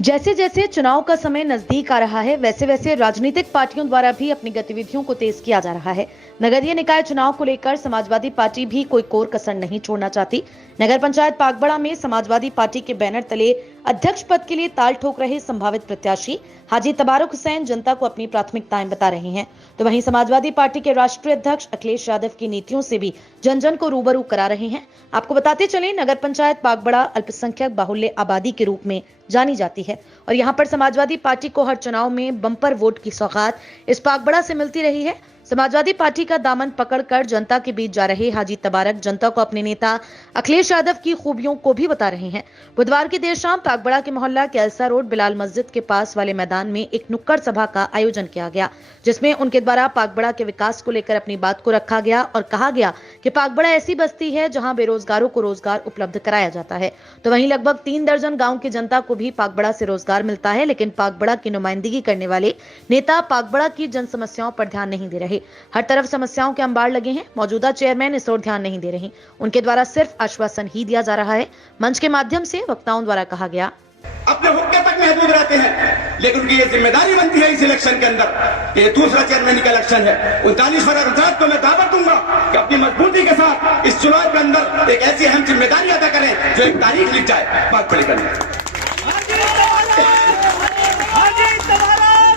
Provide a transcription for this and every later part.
जैसे जैसे चुनाव का समय नजदीक आ रहा है, वैसे वैसे राजनीतिक पार्टियों द्वारा भी अपनी गतिविधियों को तेज किया जा रहा है। नगरीय निकाय चुनाव को लेकर समाजवादी पार्टी भी कोई कोर कसर नहीं छोड़ना चाहती। नगर पंचायत पागबड़ा में समाजवादी पार्टी के बैनर तले अध्यक्ष पद के लिए ताल ठोक रहे संभावित प्रत्याशी हाजी तबारक हुसैन जनता को अपनी प्राथमिकताएं बता रहे हैं, तो वहीं समाजवादी पार्टी के राष्ट्रीय अध्यक्ष अखिलेश यादव की नीतियों से भी जन जन को रूबरू करा रहे हैं। आपको बताते चले, नगर पंचायत पागबड़ा अल्पसंख्यक बाहुल्य आबादी के रूप में जानी जाती है और यहाँ पर समाजवादी पार्टी को हर चुनाव में बम्पर वोट की सौगात इस पागबड़ा से मिलती रही है। समाजवादी पार्टी का दामन पकड़कर जनता के बीच जा रहे हाजी तबारक जनता को अपने नेता अखिलेश यादव की खूबियों को भी बता रहे हैं। बुधवार की देर शाम पागबड़ा के मोहल्ला केलसा रोड बिलाल मस्जिद के पास वाले मैदान में एक नुक्कड़ सभा का आयोजन किया गया, जिसमें उनके द्वारा पागबड़ा के विकास को लेकर अपनी बात को रखा गया और कहा गया कि पागबड़ा ऐसी बस्ती है जहां बेरोजगारों को रोजगार उपलब्ध कराया जाता है। तो वहीं लगभग 3 दर्जन गांव की जनता को भी पागबड़ा से रोजगार मिलता है, लेकिन पागबड़ा की नुमाइंदगी करने वाले नेता पागबड़ा की जन समस्याओं पर ध्यान नहीं दे रहे। हर तरफ समस्याओं के अंबार लगे हैं। मौजूदा चेयरमैन इस ओर ध्यान नहीं दे रहे। उनके द्वारा सिर्फ आश्वासन ही दिया जा रहा है। मंच के माध्यम से वक्ताओं द्वारा कहा गया, अपने हुक्के तक महदूद रहते हैं, लेकिन उनकी ये जिम्मेदारी बनती है इस इलेक्शन के अंदर। ये दूसरा चेयरमैन का इलेक्शन है। 39 फरवरी को मैं दावा दूंगा कि अपनी मजबूती के साथ इस चुनाव के अंदर एक ऐसी अहम जिम्मेदारी अदा करें जो एक तारीख लिख जाए पागबड़े के अंदर।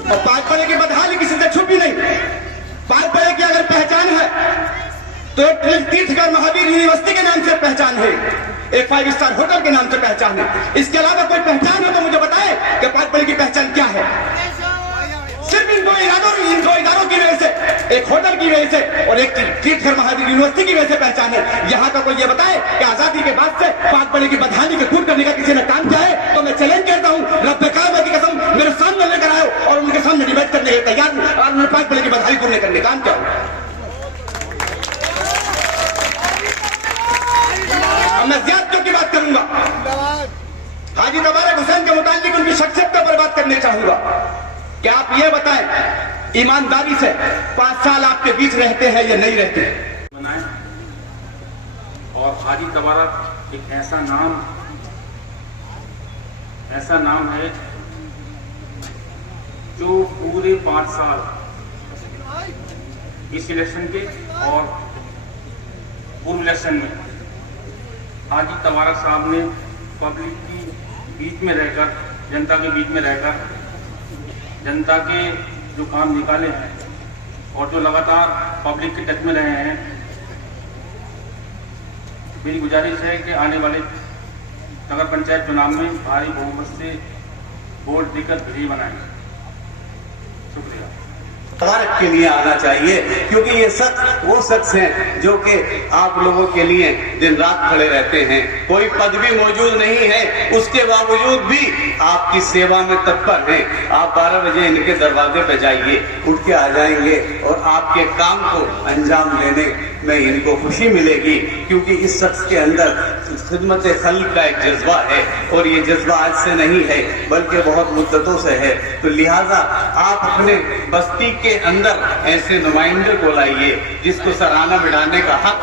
और पागबड़े की बदहाली किसी से छुपी नहीं। पागबड़े की अगर पहचान है तो तीर्थगढ़ महावीर यूनिवर्सिटी के नाम से पहचान है, एक 5 स्टार होटल के नाम से पहचान है। इसके अलावा कोई पहचान हो तो मुझे बताएं कि पागबड़े की पहचान क्या है। सिर्फ इन दो इदारों की वजह से, एक होटल की वजह से और एक तीर्थगढ़ महावीर यूनिवर्सिटी की वजह से पहचान है। यहाँ का कोई ये बताए कि आजादी के बाद से पागबड़े की बदहाली को दूर करने का किसी ने काम किया है? तो मैं चैलेंज करता हूँ, रब्बे काबा की कसम मेरे सामने लेकर आयो और उनके सामने डिबेट करने के तैयार हूँ और मैं पागबड़े की बदहाली दूर करने का काम क्या हूँ। मैं ज्यादतियों की बात करूंगा। हाजी तबारक हुसैन के मुतालिक उनकी शख्सियत पर बात करने चाहूंगा कि आप ये बताएं ईमानदारी से 5 साल आपके बीच रहते हैं या नहीं रहते? और हाजी तबारक एक ऐसा नाम है जो पूरे 5 साल इस इलेक्शन के और पूर्व इलेक्शन में हाजी तबारक साहब ने पब्लिक की बीच में रहकर, जनता के बीच में रहकर जनता के जो काम निकाले हैं और जो लगातार पब्लिक के टच में रहे हैं। मेरी गुजारिश है कि आने वाले नगर पंचायत चुनाव में भारी बहुमत से वोट देकर विजयी बनाएं। शुक्रिया। तबारक के लिए आना चाहिए, क्योंकि ये वो शख्स हैं जो कि आप लोगों के लिए दिन रात खड़े रहते हैं। कोई पद भी मौजूद नहीं है, उसके बावजूद भी आपकी सेवा में तत्पर हैं। आप 12 बजे इनके दरवाजे पे जाइए, उठ के आ जाएंगे और आपके काम को अंजाम देने में इनको खुशी मिलेगी, क्योंकि इस शख्स के अंदर खिदमत खल्क का एक जज्बा है और ये जज्बा आज से नहीं है बल्कि बहुत मुद्दतों से है। तो लिहाजा आप अपने बस्ती के अंदर ऐसे नुमाइंदे को लाइए जिसको सराहना मिटाने का हक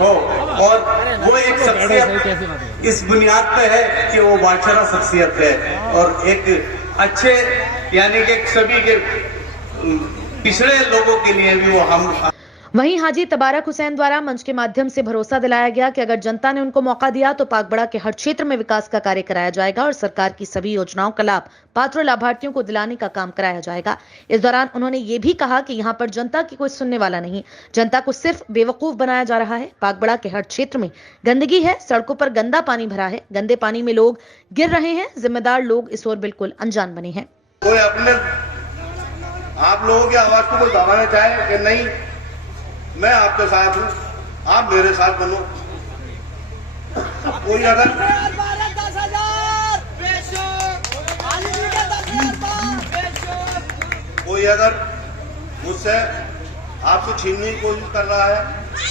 हो, और वो एक शख्सियत इस बुनियाद पे है कि वो बादशाह शख्सियत है और एक अच्छे यानी कि सभी के पिछड़े लोगों के लिए भी वो हम। वहीं हाजी तबारक हुसैन द्वारा मंच के माध्यम से भरोसा दिलाया गया कि अगर जनता ने उनको मौका दिया तो पागबड़ा के हर क्षेत्र में विकास का कार्य कराया जाएगा और सरकार की सभी योजनाओं का लाभ पात्र लाभार्थियों को दिलाने का काम कराया जाएगा। इस दौरान उन्होंने ये भी कहा कि यहाँ पर जनता की कोई सुनने वाला नहीं, जनता को सिर्फ बेवकूफ बनाया जा रहा है। पागबड़ा के हर क्षेत्र में गंदगी है, सड़कों पर गंदा पानी भरा है, गंदे पानी में लोग गिर रहे हैं। जिम्मेदार लोग इस ओर बिल्कुल अनजान बने हैं। कोई अपने आप लोगों की आवाज को कोई दबाना चाहे कि नहीं, मैं आपके साथ हूं, आप मेरे साथ बनो। कोई अगर मुझसे आपसे छीनने की कोशिश कर रहा है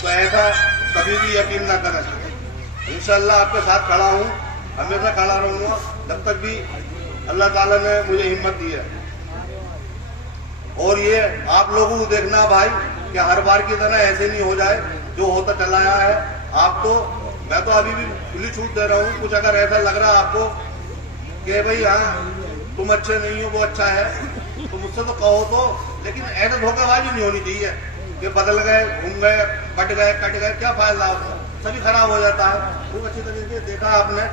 तो ऐसा कभी भी यकीन ना करें। इंशाअल्लाह आपके साथ खड़ा हूं, हमेशा खड़ा रहूंगा जब तक भी अल्लाह ताला ने मुझे हिम्मत दी है। और ये आप लोगों को देखना भाई कि हर बार की तरह ऐसे नहीं हो जाए जो होता चला आया है। आप तो मैं तो अभी भी खुली छूट दे रहा हूँ, कुछ अगर ऐसा लग रहा है आपको कि भाई हाँ तुम अच्छे नहीं हो वो अच्छा है, तो मुझसे तो कहो तो, लेकिन ऐसा धोखेबाजी नहीं होनी चाहिए कि बदल गए, घूम गए, कट गए, क्या फायदा उसका, सभी खराब हो जाता है। खूब अच्छी तरीके से देखा आपने,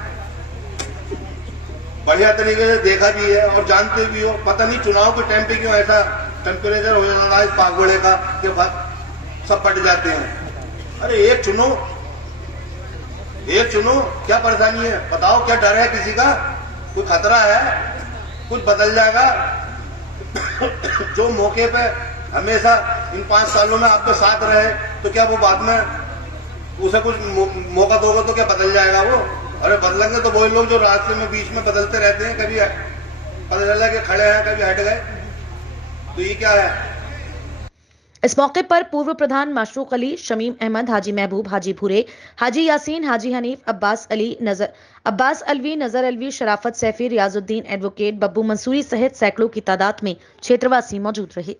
बढ़िया तरीके से देखा भी है और जानते भी हो। पता नहीं चुनाव के टाइम पे क्यों ऐसा टेम्परेचर हो जाता है इस पागोड़े का कि सब पट जाते हैं। अरे एक चुनो, क्या परेशानी है बताओ, क्या डर है किसी का, कोई खतरा है, कुछ बदल जाएगा। जो मौके पे हमेशा इन 5 सालों में आपके साथ रहे, तो क्या वो बाद में उसे कुछ मौका दोगे तो क्या बदल जाएगा वो? अरे बदलेंगे तो वही लोग जो रास्ते में बीच में बदलते रहते हैं, कभी पता चला कि खड़े हैं, कभी हट गए, तो ये क्या है। इस मौके पर पूर्व प्रधान माशरूक अली, शमीम अहमद, हाजी महबूब, हाजी भूरे, हाजी यासीन, हाजी हनीफ, अब्बास अलवी, नजर अलवी, शराफत सैफी, रियाजुद्दीन, एडवोकेट बब्बू मंसूरी सहित सैकड़ों की तादाद में क्षेत्रवासी मौजूद रहे।